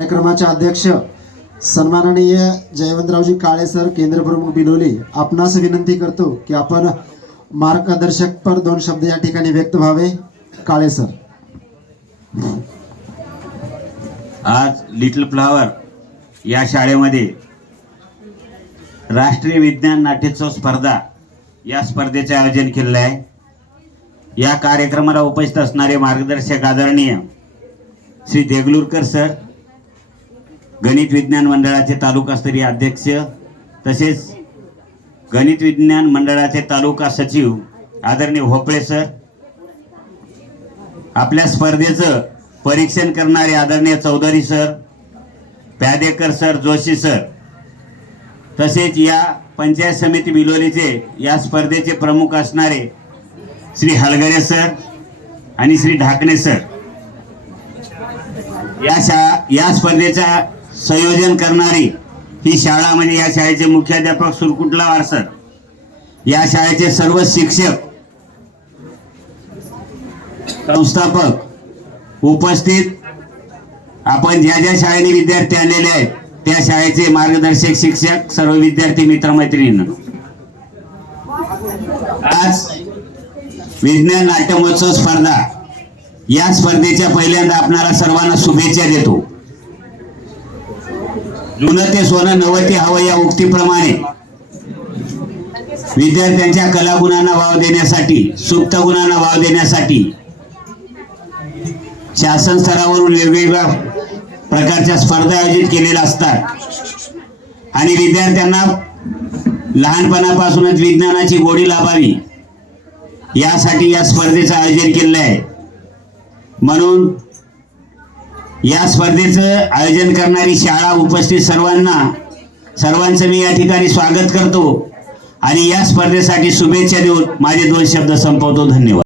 कार्यक्रमाचे अध्यक्ष सन्माननीय जयवंतरावजी काळे सर, केंद्र प्रमुख बिलोली, आपणास विनंती करतो की आपण मार्गदर्शक पर 2 शब्द या ठिकाणी व्यक्त व्हावे. काळे सर. आज लिटिल फ्लावर या शाळेमध्ये राष्ट्रीय विज्ञान नाट्योत्सव स्पर्धा या स्पर्धेचे आयोजन केले आहे. या कार्यक्रमाला उपस्थित असणारे मार्गदर्शक आदरणीय श्री देगलूरकर सर, गणित विज्ञान मंडळाचे तालुकास्तरीय अध्यक्ष, तसेच गणित विज्ञान मंडळाचे तालुका सचिव आदरणीय भोपळे सर, आपल्या स्पर्धेचं परीक्षण करणारे आदरणीय Chaudhari sir, Pyadekar sir, Joshi sir, तसेच या पंचायत समिती बिलोलीचे या स्पर्धेचे प्रमुख असणारे श्री हलगरे सर आणि श्री ढाकणे सर, या स्पर्धेचा संयोजन करणारी ही शाळा म्हणजे या शाळेचे मुख्याध्यापक सुरकुटलावार सर, या शाळेचे सर्व शिक्षक, संस्थापक उपस्थित, आपण ज्या ज्या शाळेने विद्यार्थी आणलेले आहेत त्या शाळेचे मार्गदर्शक शिक्षक, सर्व विद्यार्थी मित्रमैत्रिणींना, आज विज्ञान नाट्य महोत्सव स्पर्धा या स्पर्धेच्या पहिल्यांदा आपणाला सर्वांना शुभेच्छा देतो. जुनं ते सोनं नवं ते हवं या उक्तीप्रमाणे विद्यार्थ्यांच्या कलागुणांना वाव देण्यासाठी, सुप्त गुणांना वाव देण्यासाठी शासन स्तरावरून वेगवेगळ्या प्रकारच्या स्पर्धा आयोजित केलेल्या असतात आणि विद्यार्थ्यांना लहानपणापासूनच विज्ञानाची गोडी लाभावी यासाठी या स्पर्धेचं आयोजन केलेलं आहे. म्हणून या स्पर्धेचं आयोजन करणारी शाळा, उपस्थित सर्वांचं मी या ठिकाणी स्वागत करतो आणि या स्पर्धेसाठी शुभेच्छा देऊन माझे 2 शब्द संपवतो. धन्यवाद.